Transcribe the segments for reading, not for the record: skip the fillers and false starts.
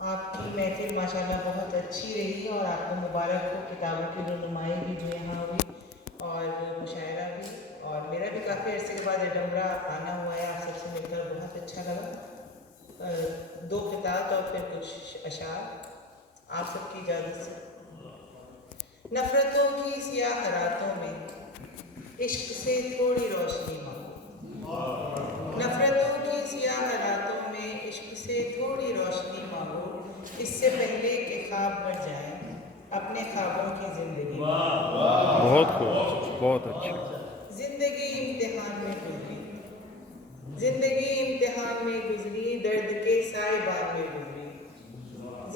आपकी महफिल माशाल्लाह बहुत अच्छी रही और आपको मुबारक हो किताबों की रुनुमाई भी जो यहाँ हुई और मुशायरा भी। और मेरा भी काफ़ी अर्से के बाद एडम्बरा आना हुआ है, आप सबसे मिलकर बहुत अच्छा लगा। 2 किताब और फिर कुछ अशार आप सबकी इजाज़त से। नफ़रतों की सियाह रातों में इश्क से थोड़ी रोशनी मांगो, नफ़रतों की सियाह रातों में इश्क से थोड़ी रोशनी मांगो, इससे पहले कि ख्वाब मर जाएं अपने ख्वाबों की ज़िंदगी। बहुत खूब, बहुत अच्छे। ज़िंदगी इम्तिहान में गुजरी, ज़िंदगी इम्तिहान में गुजरी, दर्द के साइबान में गुजरी,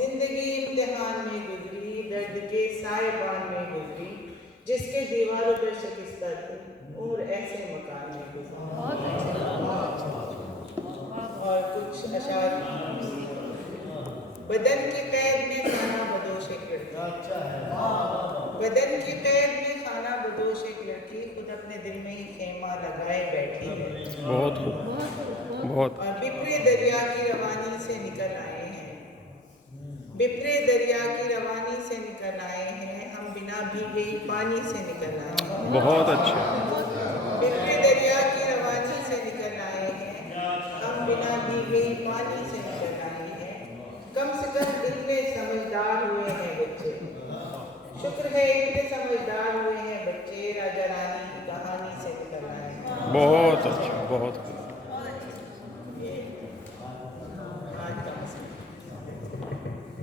ज़िंदगी इम्तिहान में गुजरी, दर्द के साइबान में गुजरी, जिसके दीवारों पर शिकस्ता थी उम्र ऐसे मकान में गुजरी। और कुछ अशार। बदन की कैद में खाना बदोश एक लड़की, बदन की कैद में खाना बदोश एक लड़की खुद अपने दिल में ही खेमा लगाए बैठी है। बहुत खूब, बहुत। और बिपरे दरिया की रवानी से निकल आए हैं, बिपरे दरिया की रवानी से निकल आए हैं, हम बिना भीगे ही पानी से निकल आए हैं। बहुत अच्छे। बिपरे दरिया की रवानी से निकल आए हैं, हम बिना भीगे ही पानी से निकल आए हैं। कम से कम इतने समझदार हुए हैं बच्चे, शुक्र है इतने समझदार हुए हैं बच्चे, राजा रानी की कहानी से निकल आए हैं। बहुत अच्छा, बहुत खूब।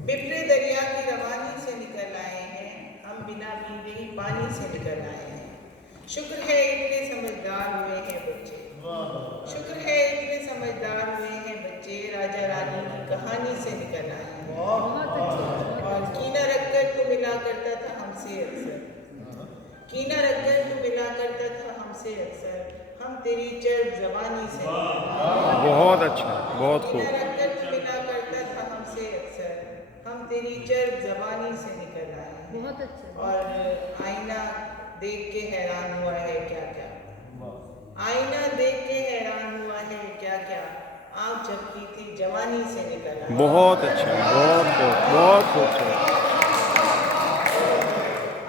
बिपरे दरिया की रवानी से निकल आए हैं, हम बिना भीगे ही पानी से निकल आए हैं। शुक्र है इतने समझदार हुए हैं बच्चे, शुक्र है इतने समझदार हुए हैं बच्चे, राजा रानी की कहानी से निकल आए हैं। और कीना रखकर तू मिला करता था हमसे अक्सर, कीना रखकर तू मिला करता था हमसे अक्सर, हम तेरी चर्ब जबानी से। बहुत अच्छा, बहुत कीना खूब। रखकर तू मिला करता था हमसे अक्सर, हम तेरी चर्ब जबानी से निकल आए हैं। बहुत अच्छा। और आईना देख के हैरान हुआ है क्या क्या, आईना देख के हैरान हुआ है क्या क्या, आँख झपकी थी जवानी से निकल आए। बहुत अच्छा, बहुत खूब, बहुत खूबसूरत।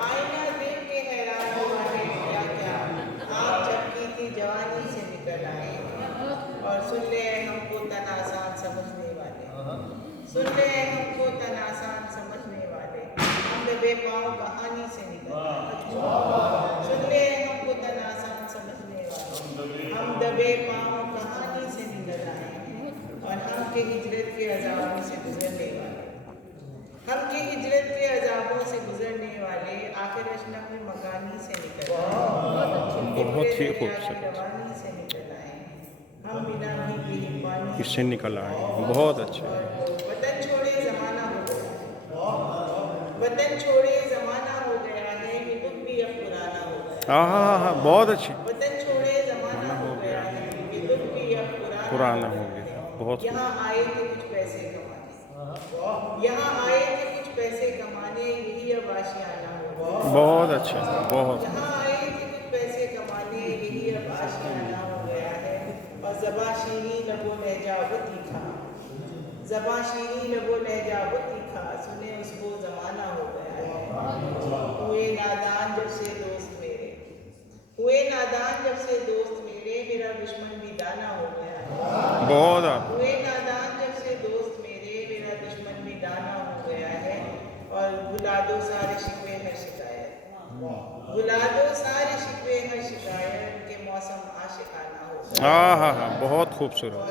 आईना देख के हैरान हुआ है क्या क्या, आँख झपकी थी जवानी से निकल आए। और सुन ले हमको तन आसान समझने वाले, सुन ले हमको तन आसान समझने वाले, हम दबे पाँव कहानी से निकल आए। सुन ले हमको तन आसान समझने वाले, हम दबे पाँव कहानी से निकल आए हैं। और हम के हिजरत के अज़ाबों से गुजरने वाले, हम के हिजरत के अज़ाबों से गुजरने वाले, आखिर अशनफ में मकानी से निकल आए। बहुत ही दरिया की खूबसूरत। रवानी से निकल आए, हम बिना भीगे ही पानी इससे निकल आए, बहुत अच्छे। वतन छोड़े ज़माना हो गया, वतन छोड़े ज़माना हो गया है, ये दुख भी अब पुराना हो गया। हाँ हाँ हाँ, बहुत अच्छे। वतन छोड़े ज़माना हो गया है, ये दुख भी अब पुराना हो गया, बहुत खूब। यहाँ आए थे कुछ पैसे कमाने, यहाँ आए थे कुछ पैसे कमाने, यही अब आशियाना हो गया। बहुत अच्छे, बहुत। यहाँ आए थे कुछ पैसे कमाने, यही अब आशियाना हो गया है। और ज़बां शीरी लबो लहजा वो तीखा, ज़बां शीरी लबो लहजा वो तीखा, सुने उसको ज़माना हो गया है। हुए नादान जब से दोस्त मेरे, हुए नादान जब से दोस्त मेरे, मेरा दुश्मन भी दाना हो गया है। बहुत हुए नादान जब से दोस्त मेरे, मेरा दुश्मन भी दाना हो गया है। और भुला दो सारे शिकवे हर शिकायत, भुला दो सारे शिकवे हर शिकायत, के मौसम आशिकाना हो गया। हाँ हाँ हाँ, बहुत खूबसूरत। और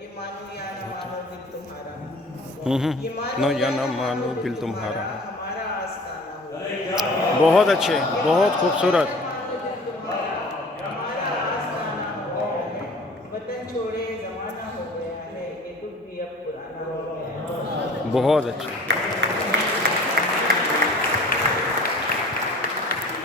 ये मानो या न मानो दिल तुम्हारा, ये नो या ना मानो दिल तुम्हारा। हमारा आस्ताना हो गया। बहुत अच्छे, बहुत खूबसूरत। वतन छोड़े ज़माना हो गया है, ये दुख भी अब पुराना हो गया है। बहुत अच्छे।